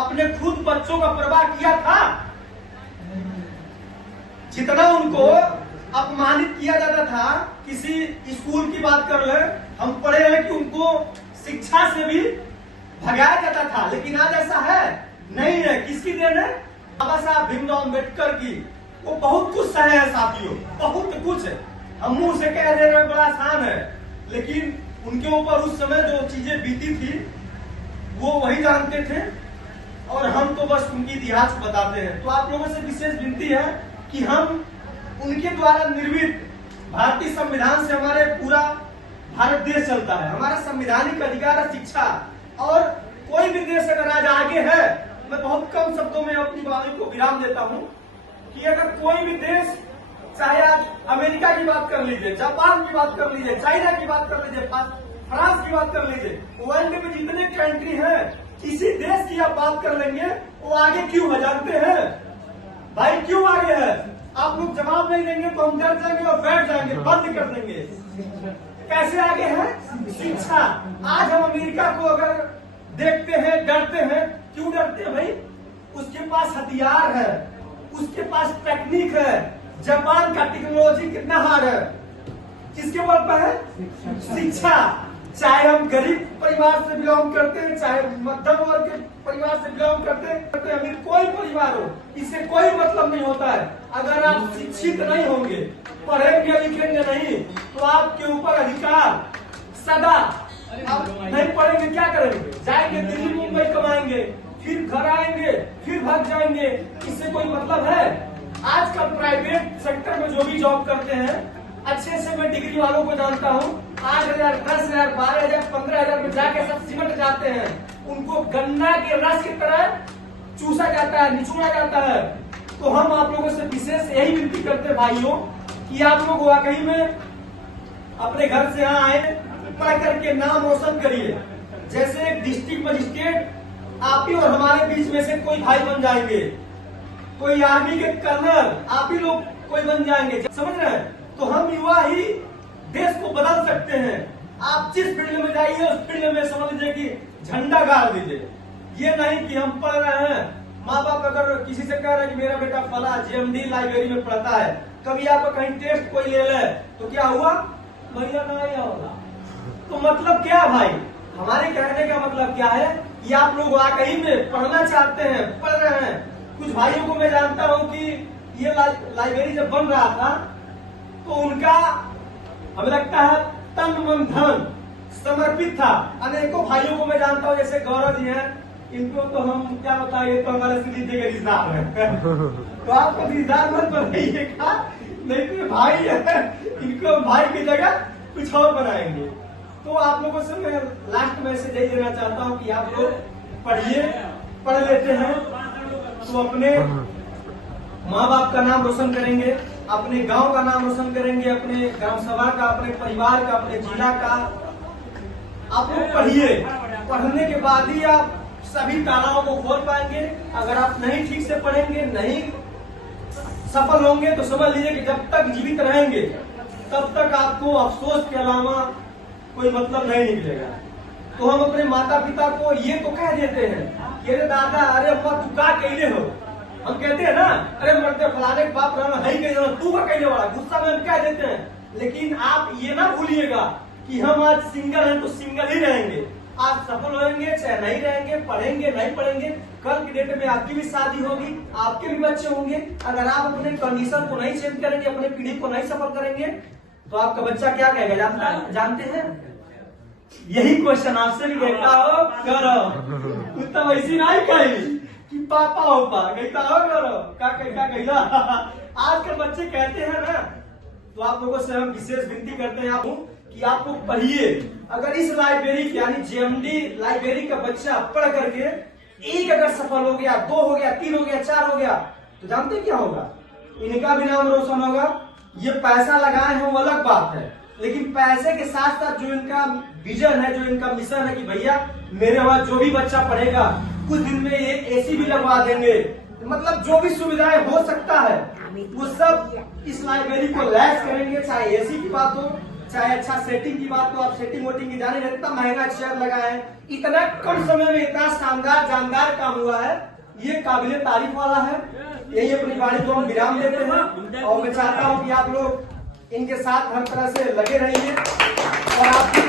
अपने खुद बच्चों का परवाह किया था? जितना उनको अपमानित किया जाता था, किसी स्कूल की बात कर ले, हम पढ़े हैं कि उनको शिक्षा से भी भगाया जाता था, लेकिन आज ऐसा है नहीं है। किसकी देन है? बाबा साहब भीमराव अम्बेडकर की। वो बहुत कुछ सहे है साथियों, बहुत कुछ है। हम मुंह से कह दे रहे हैं बड़ा आसान है, लेकिन उनके ऊपर उस समय जो चीजें बीती थी वो वही जानते थे, और हम तो बस उनकी इतिहास बताते हैं। तो आप लोगों से विशेष विनती है कि हम उनके द्वारा निर्मित भारतीय संविधान से हमारे पूरा भारत देश चलता है। हमारा संवैधानिक अधिकार है शिक्षा, और कोई भी देश अगर आज आगे है, मैं बहुत कम शब्दों में अपनी वाणी को विराम देता हूँ कि अगर कोई भी देश, चाहे आज अमेरिका की बात कर लीजिए, जापान की बात कर लीजिए, चाइना की बात कर लीजिए, फ्रांस की बात कर लीजिए, वर्ल्ड में जितने कंट्री हैं, किसी देश की आप बात कर लेंगे वो आगे क्यों है जानते हैं भाई? क्यों आगे है? आप लोग जवाब नहीं देंगे तो हम डर जाएंगे और बैठ जाएंगे, बंद कर देंगे। कैसे आगे है? शिक्षा। आज हम अमेरिका को अगर देखते हैं, डरते हैं। क्यों डरते हैं भाई? उसके पास हथियार है, उसके पास टेक्निक है। जापान का टेक्नोलॉजी कितना हार्ड है, किसके बल पर है? शिक्षा। चाहे हम गरीब परिवार से बिलोंग करते हैं, चाहे मध्यम वर्ग के परिवार से बिलोंग करते हैं, अमीर कोई परिवार हो, इससे कोई मतलब नहीं होता है। अगर आप शिक्षित नहीं होंगे, पढ़ेंगे लिखेंगे नहीं, तो आपके ऊपर अधिकार सदा। आप नहीं पढ़ेंगे क्या करेंगे? जाएंगे दिल्ली मुंबई कमाएंगे, फिर घर आएंगे, फिर भाग जाएंगे। इससे कोई मतलब है? आजकल प्राइवेट सेक्टर में जो भी जॉब करते हैं, अच्छे से मैं डिग्री वालों को जानता हूँ, 8,000, 10,000, 12,000, 15,000 में जाके सब सिमट जाते हैं। उनको गन्ना के रस की तरह चूसा जाता है, निचोड़ा जाता है। तो हम आप लोगों से विशेष यही विनती करते हैं भाइयों कि आप लोग वाकई में अपने घर से यहाँ आए, पढ़ करके नाम रोशन करिए। जैसे एक डिस्ट्रिक्ट मजिस्ट्रेट आप ही और हमारे बीच में से कोई भाई बन जाएंगे, कोई आर्मी के कर्नल आप ही लोग कोई बन जाएंगे, समझ रहे हैं? तो हम युवा ही देश को बदल सकते हैं। आप जिस फील्ड में जाइए उस फील्ड में समझ लीजिए कि झंडा गाड़ दीजिए। ये नहीं कि हम पढ़ रहे हैं, माँ बाप अगर किसी से कह रहे हैं कि मेरा बेटा फला जेएमडी लाइब्रेरी में पढ़ता है, कभी आपका कहीं टेस्ट कोई ले ले तो क्या हुआ? बढ़िया ना आया होगा। तो मतलब क्या भाई? हमारे कहने का मतलब क्या है कि आप लोग वाकई में पढ़ना चाहते हैं, पढ़ रहे हैं। कुछ भाइयों को मैं जानता हूँ कि ये लाइब्रेरी जब बन रहा था तो उनका हमें लगता है तन मन धन समर्पित था। अनेकों भाइयों को मैं जानता हूँ, जैसे गौरव जी हैं, इनको तो हम क्या बताइए, तो हमारे सीधे के रिश्तेदार है। तो आपको रिश्तेदार मत बनाइएगा, नहीं तो भाई है, इनको भाई की जगह कुछ और बनाएंगे। तो आप लोगों से मैं लास्ट मैसेज यही देना चाहता हूँ कि आप लोग पढ़िए, पढ़ लेते हैं तो अपने माँ बाप का नाम रोशन करेंगे, अपने गांव का नाम रोशन करेंगे, अपने ग्राम सभा का, अपने परिवार का, अपने जिला का। आप लोग पढ़िए, पढ़ने के बाद ही आप सभी तालाओं को खोल पाएंगे। अगर आप नहीं ठीक से पढ़ेंगे, नहीं सफल होंगे, तो समझ लीजिए कि जब तक जीवित रहेंगे तब तक आपको अफसोस के अलावा कोई मतलब नहीं निकलेगा। तो हम अपने माता पिता को ये तो कह देते हैं कि अरे दादा, अरे अम्मा, तू का कहले हो। हम कहते हैं ना, अरे मरते फलाने के बाप रहना है, कह तू का कहने वाला, गुस्सा में हम कह देते हैं। लेकिन आप ये ना भूलिएगा कि हम आज सिंगल हैं तो सिंगल ही रहेंगे। आप सफल होंगे चाहे नहीं रहेंगे, पढ़ेंगे नहीं पढ़ेंगे, कल की डेट में आपकी भी शादी होगी, आपके भी बच्चे होंगे। अगर आप अपने कंडीशन को नहीं चेंज करेंगे, अपने पीढ़ी को नहीं सफल करेंगे, तो आपका बच्चा क्या कहेगा जानते हैं? यही क्वेश्चन आपसे भी कहता हो करो, तो वैसी नहीं कही कि पापा हो पा कहता हो करो क्या कहता। आजकल बच्चे कहते हैं ना, तो आप लोगों से हम विशेष विनती करते हैं कि आप लोग पढ़िए। अगर इस लाइब्रेरी यानी जेएमडी लाइब्रेरी का बच्चा पढ़ करके एक अगर सफल हो गया, 2 हो गया, 3 हो गया, 4 हो गया, तो जानते क्या होगा? इनका भी नाम रोशन होगा। ये पैसा लगाए हैं वो अलग बात है, लेकिन पैसे के साथ साथ जो इनका विजन है, जो इनका मिशन है कि भैया मेरे वहां जो भी बच्चा पढ़ेगा कुछ दिन में एक एसी भी लगवा देंगे, मतलब जो भी सुविधाएं हो सकता है वो सब इस लाइब्रेरी को लैस करेंगे। चाहे एसी की बात हो, चाहे अच्छा सेटिंग की बात तो आप सेटिंग वोटिंग की जाने रहे, इतना महंगा चेयर लगा है, इतना कम समय में इतना शानदार जानदार काम हुआ है, ये काबिले तारीफ वाला है। यही अपनी वाणी को हम विराम देते हैं और मैं चाहता हूं कि आप लोग इनके साथ हर तरह से लगे रहिए और आप भी